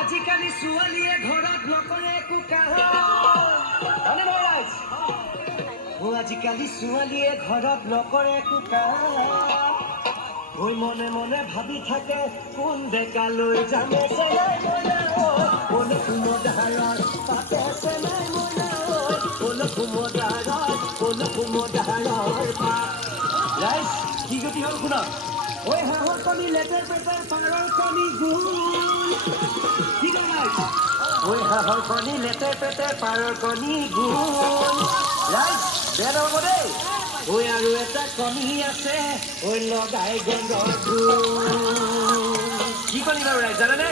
আজিকালি ছোৱালীয়ে ঘৰত নকৰে একো কাম আজিকালি ছোৱালীয়ে ঘৰত নকৰে একো কাম মনে মনে ভাবি থাকে কোন ডেকালৈ যামে চেলাই মইনা কোন কুমদাৰত পাতে চেলাই মইনা কোন কুমদাৰৰ ৰাইজ কি গতি হ'ল শুনক ঐ হাঁহৰ কণী লেতেৰ পেটাৰ পাৰৰ কণী গুণ কি ৰাইজ ঐ হাঁহৰ কণী লেতেৰ পেটাৰ পাৰৰ কণী গুণ ৰাইজ বেয়া নহ'ব দেই ঐ আৰু এটা কণী আছে ঐ লগাই গন্ধৰ কি কণী বাৰু ৰাইজ জানেনে